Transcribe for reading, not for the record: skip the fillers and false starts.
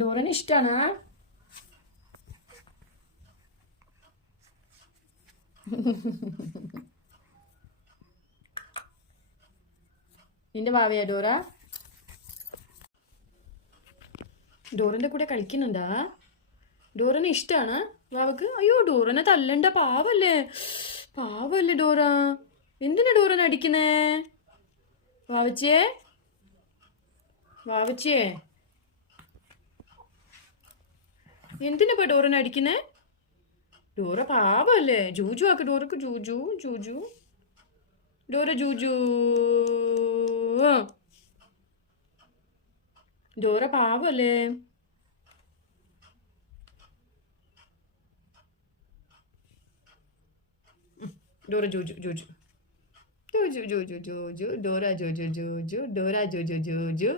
ഡോറന് ഇഷ്ടാണ്. നിന്റെ ഭാവിയാ ഡോറ? ഡോറിന്റെ കൂടെ കളിക്കുന്നുണ്ടാ? ഡോറന് ഇഷ്ടാണ് വാവക്ക്? അയ്യോ ഡോറനെ തല്ലണ്ട, പാവല്ലേ, പാവല്ലേ ഡോറ. എന്തിനാ ഡോറനെ അടിക്കുന്നേ? വാവച്ചിയെ, വാവച്ചിയെ, എന്തിനാ ഡോറനെ അടിക്കുന്നേ? ഡോറ പാവല്ലേ. ജൂജു ആക്ക് ഡോറക്ക്. ജൂജു ജൂജു ഡോറ ജൂജു. ഡോറ പാവല്ലേ. Dora Juju Juju Juju Juju Juju Dora Juju Juju Dora Juju Juju.